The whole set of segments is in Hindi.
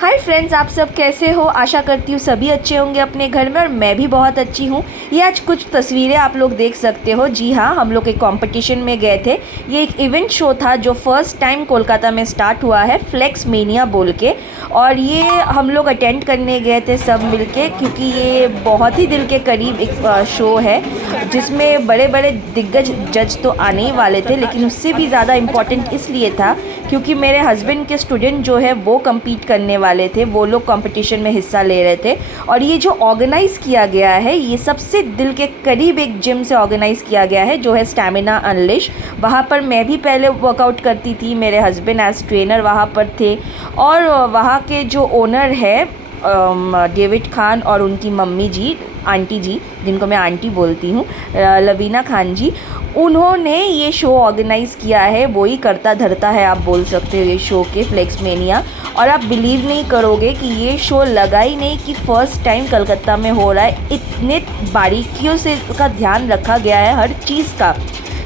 हाय फ्रेंड्स, आप सब कैसे हो। आशा करती हूँ सभी अच्छे होंगे अपने घर में और मैं भी बहुत अच्छी हूँ। ये आज कुछ तस्वीरें आप लोग देख सकते हो। जी हाँ, हम लोग एक कंपटीशन में गए थे। ये एक इवेंट शो था जो फर्स्ट टाइम कोलकाता में स्टार्ट हुआ है, फ्लेक्स मेनिया बोल के। और ये हम लोग अटेंड करने गए थे सब मिलके, क्योंकि ये बहुत ही दिल के करीब एक शो है जिसमें बड़े बड़े दिग्गज जज तो आने ही वाले थे, लेकिन उससे भी ज़्यादा इम्पॉर्टेंट इसलिए था क्योंकि मेरे हस्बैंड के स्टूडेंट जो है वो कम्पीट करने वाले थे, वो लोग कंपटीशन में हिस्सा ले रहे थे। और ये जो ऑर्गेनाइज़ किया गया है, ये सबसे दिल के करीब एक जिम से ऑर्गेनाइज़ किया गया है जो है स्टैमिना अनलिश। वहाँ पर मैं भी पहले वर्कआउट करती थी, मेरे हस्बैंड एज ट्रेनर वहाँ पर थे। और वहाँ के जो ओनर है डेविड खान और उनकी मम्मी जी, आंटी जी, जिनको मैं आंटी बोलती हूँ, लवीना खान जी, उन्होंने ये शो ऑर्गेनाइज़ किया है। वो ही करता धरता है आप बोल सकते हो ये शो के, फ्लेक्स मेनिया। और आप बिलीव नहीं करोगे कि ये शो लगा ही नहीं कि फ़र्स्ट टाइम कलकत्ता में हो रहा है। इतने बारीकियों से का ध्यान रखा गया है हर चीज़ का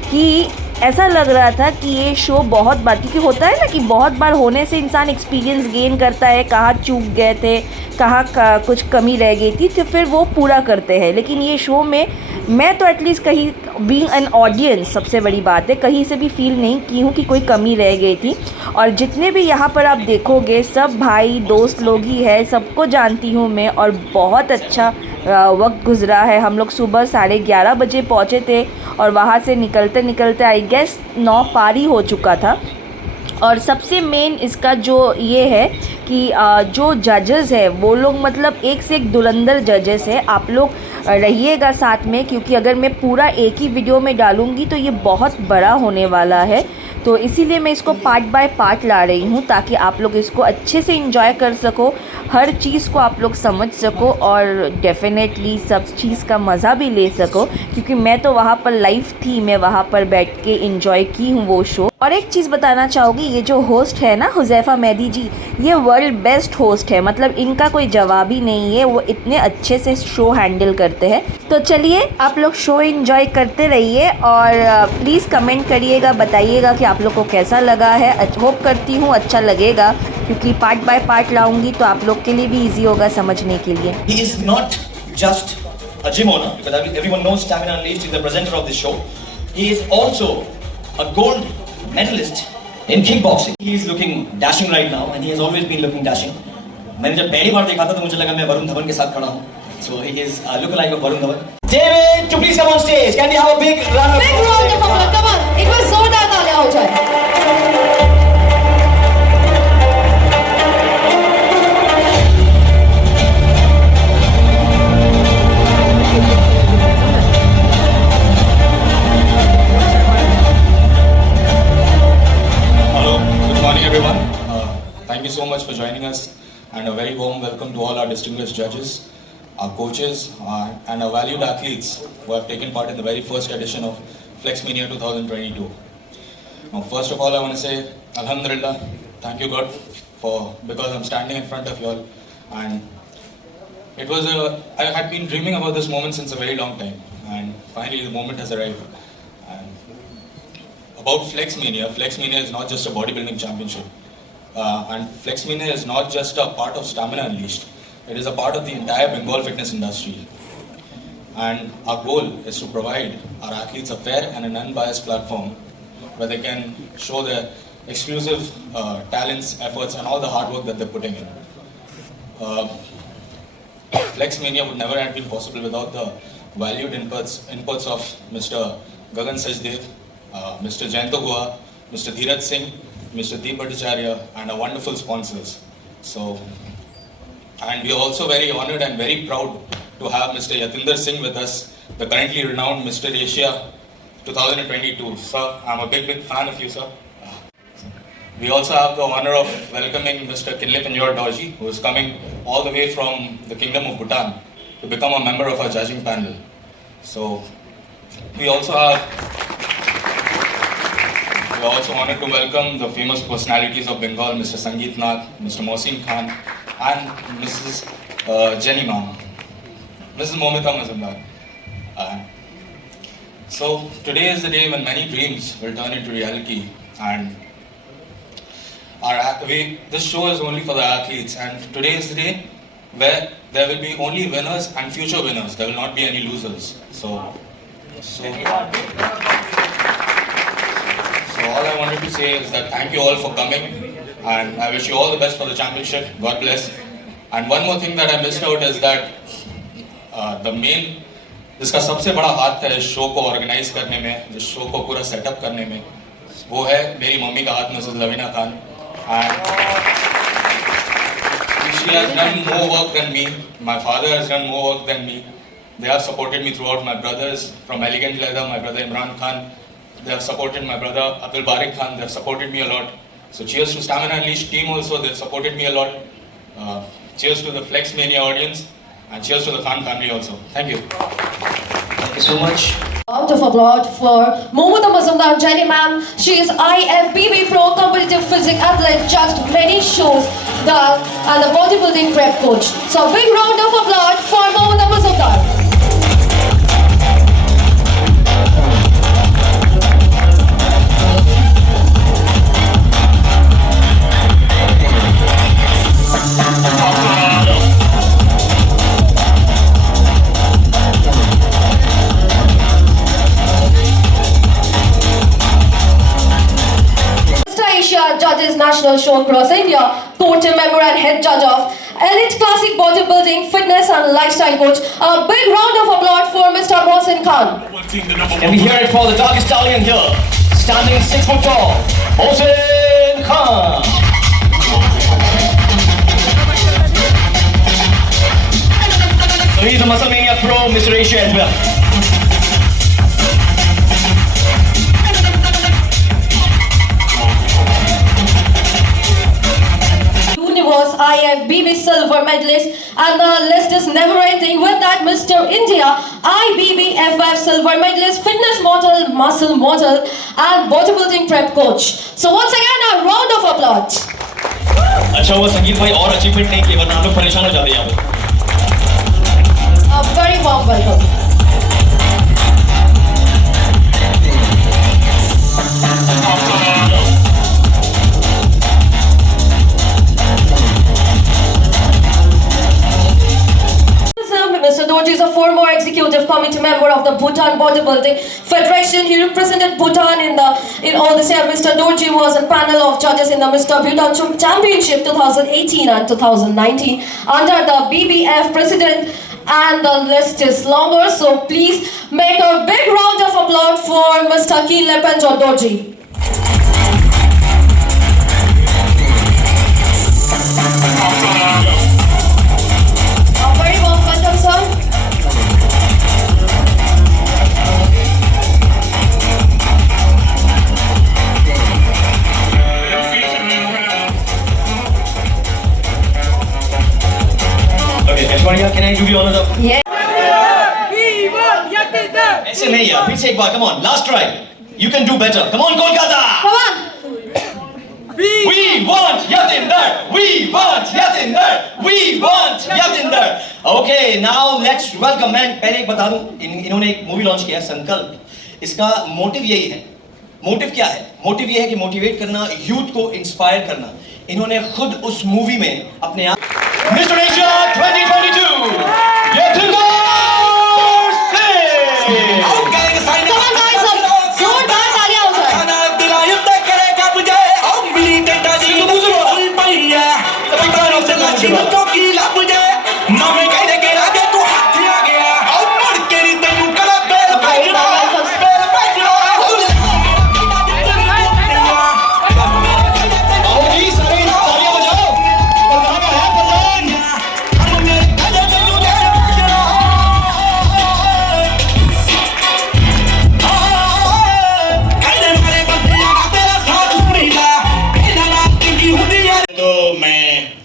कि ऐसा लग रहा था कि ये शो बहुत बार, क्योंकि होता है ना कि बहुत बार होने से इंसान एक्सपीरियंस गेन करता है, कहाँ चूक गए थे, कहाँ कुछ कमी रह गई थी, तो फिर वो पूरा करते हैं। लेकिन ये शो में मैं तो एटलीस्ट कहीं, बीइंग एन ऑडियंस, सबसे बड़ी बात है, कहीं से भी फील नहीं की हूँ कि कोई कमी रह गई थी। और जितने भी यहाँ पर आप देखोगे सब भाई दोस्त लोग ही है, सबको जानती हूँ मैं। और बहुत अच्छा वक्त गुजरा है। हम लोग सुबह 11:30 बजे पहुँचे थे और वहाँ से निकलते निकलते आई गेस 9 पार ही हो चुका था। और सबसे मेन इसका जो ये है कि जो जजेस है वो लोग मतलब एक से एक धुरंधर जजेस है। आप लोग रहिएगा साथ में, क्योंकि अगर मैं पूरा एक ही वीडियो में डालूँगी तो ये बहुत बड़ा होने वाला है। तो इसीलिए मैं इसको पार्ट बाय पार्ट ला रही हूँ ताकि आप लोग इसको अच्छे से एंजॉय कर सको, हर चीज़ को आप लोग समझ सको और डेफिनेटली सब चीज़ का मज़ा भी ले सको। क्योंकि मैं तो वहाँ पर लाइव थी, मैं वहाँ पर बैठ के एंजॉय की हूँ वो शो। और एक चीज़ बताना चाहूँगी, ये जो होस्ट है ना हुज़ैफ़ा मेहदी जी, ये वर्ल्ड बेस्ट होस्ट है, मतलब इनका कोई जवाब ही नहीं है। वो इतने अच्छे से शो हैंडल करते हैं। तो चलिए आप लोग शो एंजॉय करते रहिए और प्लीज़ कमेंट करिएगा, बताइएगा कि आप लोग को कैसा लगा है। होप करती हूँ अच्छा लगेगा, क्योंकि पार्ट बाय पार्ट लाऊंगी तो आप लोग के लिए भी ईजी होगा समझने के लिए। He is not just a gym owner, because everyone knows Stamina Unleashed is the presenter of this show. He is also a gold medalist in kickboxing. He is looking dashing right now, and he has always been looking dashing. मैंने जब पहली बार देखा था तो मुझे लगा मैं वरुण धवन के साथ खड़ा हूँ. So he is look alike of Varun Dhawan. David, to please come on stage. Can we have a big round of applause? Big round of applause. Come on. एक बार जोरदार तालियां हो जाए. Hello, good morning everyone. Thank you so much for joining us, and a very warm welcome to all our distinguished judges, our coaches, and our valued athletes who have taken part in the very first edition of FlexMania 2022. Now, first of all, I want to say Alhamdulillah, thank you God because I'm standing in front of you all, and I had been dreaming about this moment since a very long time, and finally the moment has arrived. And about FlexMania is not just a bodybuilding championship, and FlexMania is not just a part of Stamina Unleashed. It is a part of the entire Bengal fitness industry. And our goal is to provide our athletes a fair and an unbiased platform where they can show their exclusive talents, efforts, and all the hard work that they're putting in. FlexMania would never have been possible without the valued inputs of Mr. Gagan Sajdev, Mr. Jayanto Gua, Mr. Dheeraj Singh, Mr. Deep Bhattacharya, and our wonderful sponsors. And we are also very honored and very proud to have Mr. Yatinder Singh with us, the currently renowned Mr. Asia 2022. Sir, I'm a big fan of you, sir. We also have the honor of welcoming Mr. Kinle Pinjor Dorji, who is coming all the way from the Kingdom of Bhutan to become a member of our judging panel. So, we also wanted to welcome the famous personalities of Bengal, Mr. Sangeet Nath, Mr. Mohsin Khan, and Mrs. Jenny Ma'am, Mrs. Momita Mazumdar. So today is the day when many dreams will turn into reality, and this show is only for the athletes, and today is the day where there will be only winners and future winners. There will not be any losers. So all I wanted to say is that thank you all for coming, and I wish you all the best for the championship. God bless. And one more thing that I missed out is that जिसका सबसे बड़ा हाथ है इस शो को ऑर्गेनाइज करने में, इस शो को पूरा सेटअप करने में, वो है मेरी मम्मी का हाथ, Mrs Lavina Khan. And she has done more work than me. My father has done more work than me. They have supported me throughout. My brothers from Elegant Leather, my brother Imran Khan, they have supported my brother Abdul Barik Khan. They have supported me a lot. So cheers to Stamina Unleashed team also. They have supported me a lot. Cheers to the Flex Mania audience, and cheers to the Khan family also. Thank you. Thank you so much. Round of applause for Momita Mazumdar Jaini ma'am. She is IFBB Pro competitive physics athlete, judged many shows, and the bodybuilding prep coach. So big round of applause for Momita Mazumdar. Judges National Show across India, coach member and head judge of Elite Classic Bodybuilding, Fitness and Lifestyle Coach. A big round of applause for Mr. Mohsin Khan. Can we hear it for the dark stallion here, standing 6 foot tall, Mohsin Khan. So he's a Muscle Mania Pro, Mr. Asia as well. Universe IFBB silver medalist, and the list is never ending with that Mr. India IBBFF silver medalist, fitness model, muscle model, and bodybuilding prep coach. So once again a round of applause. अच्छा हुआ संगीत भाई और अचीवमेंट नहीं किए, वरना हम लोग परेशान हो जाते यहाँ पे. A very warm welcome. Mr. Dorji is a former executive committee member of the Bhutan Bodybuilding Federation. He represented Bhutan in all this year. Mr. Dorji was a panel of judges in the Mr. Bhutan Championship 2018 and 2019 under the BBF president, and the list is longer. So please make a big round of applause for Mr. Kilepenjo Dorji. A very warm welcome, sir. Okay, Aishwarya, can I do the honors of? Yeah. ऐसे नहीं यार, फिर से एक बार, come on, last try. You can do better. Come on, Kolkata. Come on. We want Yatinder. We want Yatinder. We want Yatinder. Okay, now let's welcome. मैं पहले एक बता दूं, इन्होंने एक मूवी लॉन्च किया है, संकल्प. इसका मोटिव यही है. मोटिव क्या है? मोटिव ये है कि मोटिवेट करना, यूथ को इंस्पायर करना. इन्होंने खुद उस मूवी में अपने आप mister Asia 2022 Yatinder Singh. Come on, guys, जोरदार तालियां हो जाए.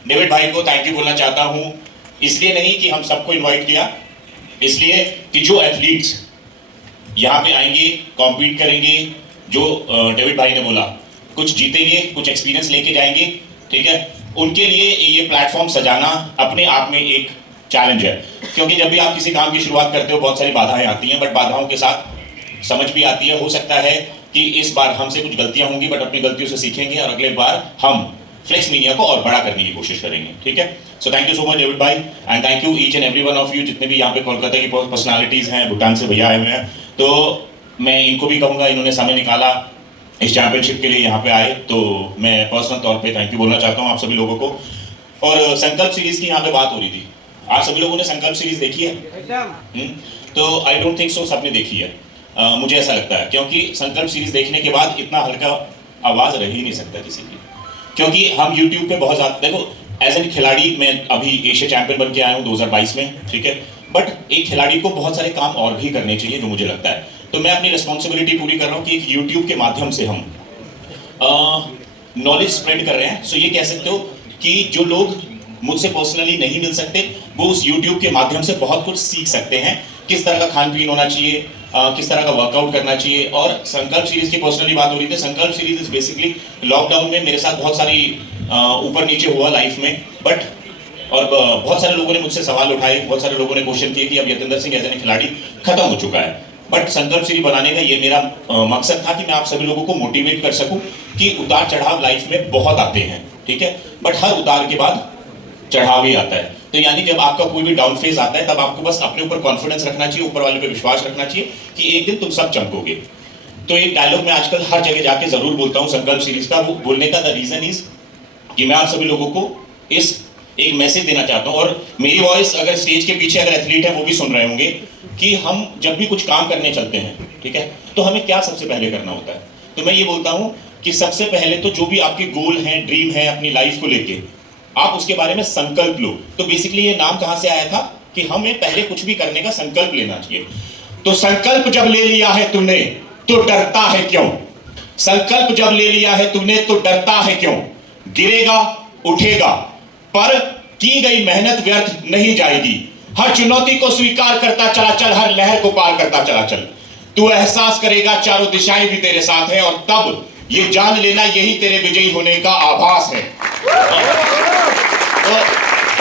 डेविड भाई को थैंक यू बोलना चाहता हूं, इसलिए नहीं कि हम सबको इनवाइट किया, इसलिए कि जो एथलीट्स यहाँ पे आएंगे, कॉम्पीट करेंगे, जो डेविड भाई ने बोला, कुछ जीतेंगे, कुछ एक्सपीरियंस लेके जाएंगे, ठीक है, उनके लिए ये प्लेटफॉर्म सजाना अपने आप में एक चैलेंज है. क्योंकि जब भी आप किसी काम की शुरुआत करते हो बहुत सारी बाधाएं आती हैं, बट बाधाओं के साथ समझ भी आती है. हो सकता है कि इस बार हमसे कुछ गलतियां होंगी, बट अपनी गलतियों से सीखेंगे और अगले बार हम फ्लेक्स मीनिया को और बड़ा करने की कोशिश करेंगे, ठीक है। So thank you so much David भाई, and thank you each and every one of you जितने भी यहाँ पे कोलकाता की पर्सनालिटीज़ हैं, भूटान से भैया आए हुए हैं। तो मैं इनको भी कहूँगा, इन्होंने समय निकाला इस चैंपियनशिप के लिए यहाँ पे आए, तो मैं पर्सनल तौर पे थैंक यू बोलना चाहता हूँ आप सभी लोगों को। और संकल्प सीरीज की यहाँ पे बात हो रही थी, आप सभी लोगों ने संकल्प सीरीज देखी है? तो आई डोंट थिंक सो सबने देखी है, मुझे ऐसा लगता है, क्योंकि संकल्प सीरीज देखने के बाद इतना हल्का आवाज़ रह ही नहीं सकता किसी की, क्योंकि हम यूट्यूब पे बहुत ज़्यादा, देखो एज एन खिलाड़ी मैं अभी एशिया चैंपियन बन के आया हूँ 2022 में, ठीक है, बट एक खिलाड़ी को बहुत सारे काम और भी करने चाहिए जो मुझे लगता है। तो मैं अपनी रिस्पॉन्सिबिलिटी पूरी कर रहा हूँ कि एक यूट्यूब के माध्यम से हम नॉलेज स्प्रेड कर रहे हैं। सो ये कह सकते हो कि जो लोग मुझसे पर्सनली नहीं मिल सकते वो उस यूट्यूब के माध्यम से बहुत कुछ सीख सकते हैं, किस तरह का खान पीन होना चाहिए, किस तरह का वर्कआउट करना चाहिए। और संकल्प सीरीज की पर्सनली बात हो रही थी, संकल्प सीरीज इज बेसिकली लॉकडाउन में मेरे साथ बहुत सारी ऊपर नीचे हुआ लाइफ में, बट और बहुत सारे लोगों ने मुझसे सवाल उठाए, बहुत सारे लोगों ने क्वेश्चन किए कि अब यतेंद्र सिंह एज एन खिलाड़ी खत्म हो चुका है, बट संकल्प सीरीज बनाने का ये मेरा मकसद था कि मैं आप सभी लोगों को मोटिवेट कर सकूं कि उतार चढ़ाव लाइफ में बहुत आते हैं, ठीक है, बट हर उतार के बाद चढ़ाव ही आता है। तो यानी जब आपका कोई भी डाउन फेज आता है तब आपको बस अपने ऊपर कॉन्फिडेंस रखना चाहिए, ऊपर वाले पे विश्वास रखना चाहिए कि एक दिन तुम सब चमकोगे। तो एक डायलॉग मैं आजकल हर जगह जाके जरूर बोलता हूँ संकल्प सीरीज का, वो बोलने का द रीजन इज कि मैं आप सभी लोगों को इस एक मैसेज देना चाहता हूँ, और मेरी वॉइस अगर स्टेज के पीछे अगर एथलीट है वो भी सुन रहे होंगे कि हम जब भी कुछ काम करने चलते हैं, ठीक है, तो हमें क्या सबसे पहले करना होता है। तो मैं ये बोलता हूँ कि सबसे पहले तो जो भी आपके गोल हैं, ड्रीम है अपनी लाइफ को लेके, आप उसके बारे में संकल्प लो। तो बेसिकली ये नाम कहां से आया था कि हमें पहले कुछ भी करने का संकल्प लेना चाहिए। तो संकल्प जब ले लिया है तूने तो डरता है क्यों? संकल्प जब ले लिया है तूने तो डरता है क्यों? गिरेगा उठेगा, पर की गई मेहनत व्यर्थ नहीं जाएगी। हर चुनौती को स्वीकार करता चला चल, हर लहर को पार करता चला चल। तू एहसास करेगा चारों दिशाएं भी तेरे साथ हैं, और तब ये जान लेना यही तेरे विजयी होने का आभास है। तो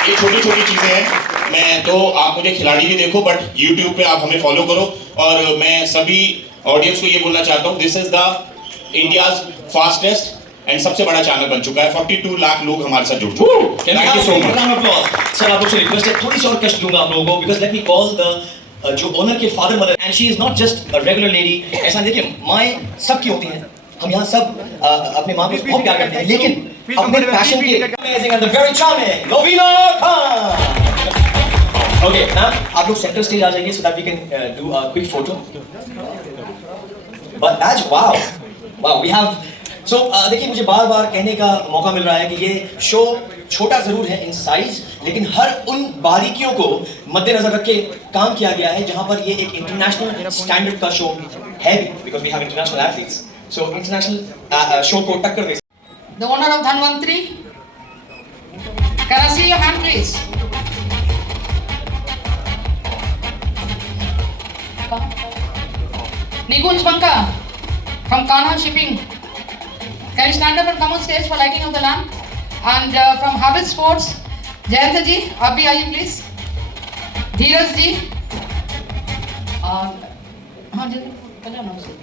ये छोटी छोटी चीजें हैं। मैं तो आप मुझे खिलाड़ी भी देखो, बट YouTube पे आप हमें फॉलो करो। और मैं सभी ऑडियंस को ये बोलना चाहता हूँ, this is the India's fastest and सबसे बड़ा चैनल बन चुका है। 42 लाख लोग हमारे साथ जुड़ चुके हैं। Thank you so much sir. आप लोग से रिक्वेस्ट है, थोड़ी सी और कष्ट दूंगा आप लोगों को, because let me call the जो ओनर के father mother, and she is not just a regular lady. ऐसा देखिए, माएँ सबकी होती हैं, हम यहाँ सब अपने माँ को बहुत प्यार करते हैं, लेकिन अपने पैशन के amazing and the very charming Lovina Khan. Okay ma'am, आप लोग सेंटर स्टेज आ जाइए so that we can do a quick photo. But आज wow wow we have so देखिए, मुझे बार बार कहने का मौका मिल रहा है कि ये शो छोटा जरूर है इन साइज, लेकिन हर उन बारीकियों को मद्देनजर रख के काम किया गया है जहां पर ये एक इंटरनेशनल स्टैंडर्ड का शो है, because we have international athletes. So international show को टक्कर दे। The owner of Dhanvantri, can I see your hand please? Nikunj Banka from Kanha Shipping, can you stand up and come on stage for lighting of the lamp? And from Habit Sports, Jayanta ji, आप भी आइए please. धीरज जी, और हाँ जी, पहले नाम से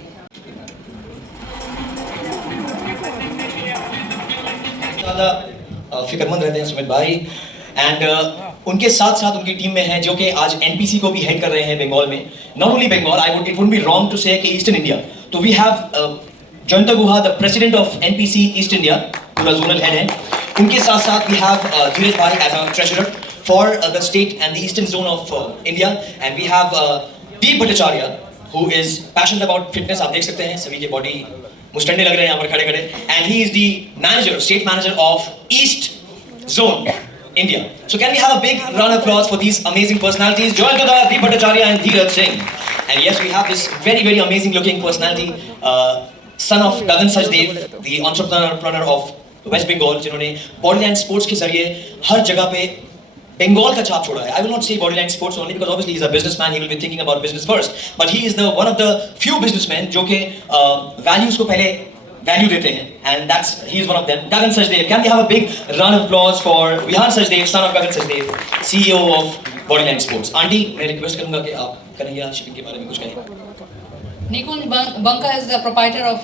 ज़्यादा फिक्रमंद रहते हैं सुमित भाई, एंड उनके साथ साथ उनकी टीम में है जो कि आज एनपीसी को भी हेड कर रहे हैं बंगाल में। Not only Bengal, it would be wrong to say कि ईस्टर्न इंडिया। तो we have Jayant Guha, the president of NPC east India, पूरा जोनल हेड है। उनके साथ साथ we have Dheeraj bhai as a treasurer for the state and the eastern zone of India, and we have Deep Bhattacharya who is passionate about fitness. आप देख सकते हैं सभी के बॉडी मुस्टंडे लग रहे हैं यहाँ पर खड़े खड़े, and he is the manager, state manager of east zone India. So can we have a big round of applause for these amazing personalities? Join to the Deep Bhattacharya and Dheeraj Singh. And yes, we have this very very amazing looking personality, son of Gagan Sajdev, the entrepreneur of West Bengal, जिन्होंने बॉडीलैंड स्पोर्ट्स के जरिए हर जगह पे बंगाल का छाप छोड़ा है। I will not say Bodyland Sports only because obviously he's a businessman, he will be thinking about business first, but he is the one of the few businessmen जो कि values को पहले value देते हैं, and he is one of them. Gagan Sajdev, can we have a big round of applause for Vihan Sajdev, son of Gagan Sajdev, CEO of Bodyland Sports. Aunty, मैं रिक्वेस्ट करूंगा कि आप कन्हैया शिपिंग के बारे में कुछ कहें। Nikunj Banka is the proprietor of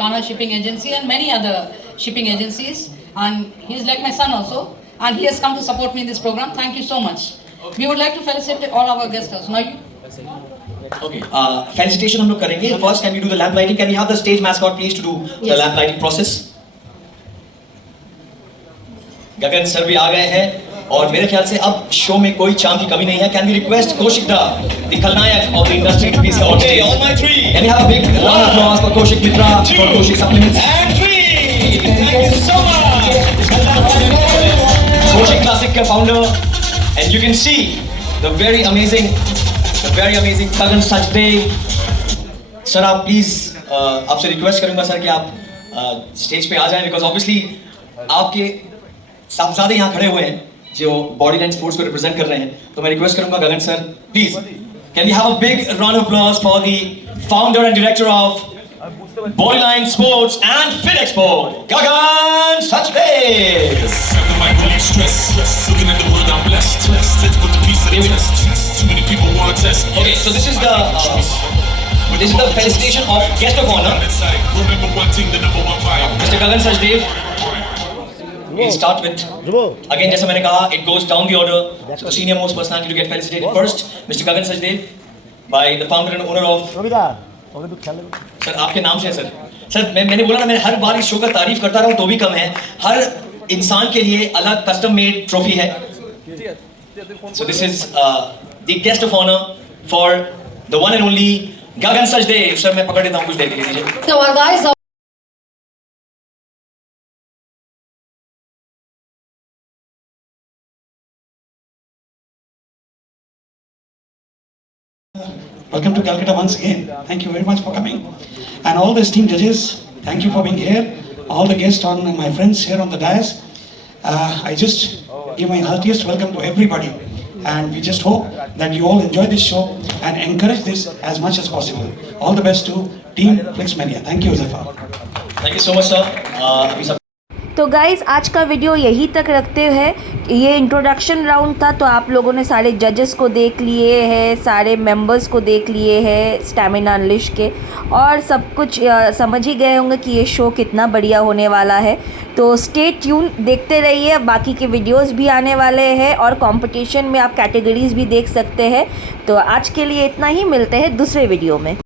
Kanha Shipping Agency and many other shipping agencies. and he's like my son also, and he has come to support me in this program. Thank you so much. We would like to felicitate all our guests also. Now you. Okay. Felicitation हम लोग करेंगे. First, can we do the lamp lighting? Can we have the stage mascot please to do the lamp lighting process? Gagan sir भी आ गए हैं और मेरे ख्याल से अब शो में कोई चाम की कमी नहीं है. Can we request Kaushik Da, the खलनायक of the industry, to be here on stage? On my three. Can we have a big round of applause for Kaushik Mitra for Kaushik Supplements? And 3. Thank you so much. Kaushik Classic का founder, and you can see the very amazing Gagan Sajdev. Sir आप प्लीज आपसे रिक्वेस्ट करूंगा सर कि आप स्टेज पे आ जाएं, बिकॉज ऑब्वियसली आपके साहबजादे यहाँ खड़े हुए हैं जो बॉडीलाइन स्पोर्ट्स को रिप्रेजेंट कर रहे हैं. तो मैं रिक्वेस्ट करूंगा Gagan sir, please can we have a big round of applause for the founder and director of Bodyline Sports and Fit Expo, Gagan Sajdev. Looking at the world, I'm blessed. Let's put the piece of the test. Too many people want to test. Okay, so this is the felicitation of guest of honor, Remember one thing, the number one vibe. Mr. Gagan Sajdev. We'll start with, again जैसा मैंने कहा, it goes down the order. So the senior most personality to get felicitated first, Mr. Gagan Sajdev, by the founder and owner of. Sir आपके नाम से है सर. सर मैंने बोला ना, मैं हर बार इस शो का तारीफ करता रहूं तो भी कम है. हर इंसान के लिए अलग कस्टम मेड ट्रॉफी है. So this is the guest of honor for the one and only Gagan Sajdev. Sir मैं पकड़ लेता हूं कुछ देर के लिए दीजिए. So our guys. Welcome to Calcutta once again. Thank you very much for coming. And all the esteemed judges, thank you for being here. All the guests and my friends here on the dais. I just give my heartiest welcome to everybody. And we just hope that you all enjoy this show and encourage this as much as possible. All the best to Team Flexmania. Thank you, Zafar. Thank you so much sir. अभी सब तो गाइज़ आज का वीडियो यहीं तक रखते हैं. ये इंट्रोडक्शन राउंड था, तो आप लोगों ने सारे जजेस को देख लिए हैं, सारे मेंबर्स को देख लिए हैं स्टैमिना अनलिश के, और सब कुछ समझ ही गए होंगे कि ये शो कितना बढ़िया होने वाला है. तो स्टे ट्यून, देखते रहिए. बाकी के वीडियोस भी आने वाले हैं और कंपटीशन में आप कैटेगरीज भी देख सकते हैं. तो आज के लिए इतना ही, मिलते हैं दूसरे वीडियो में.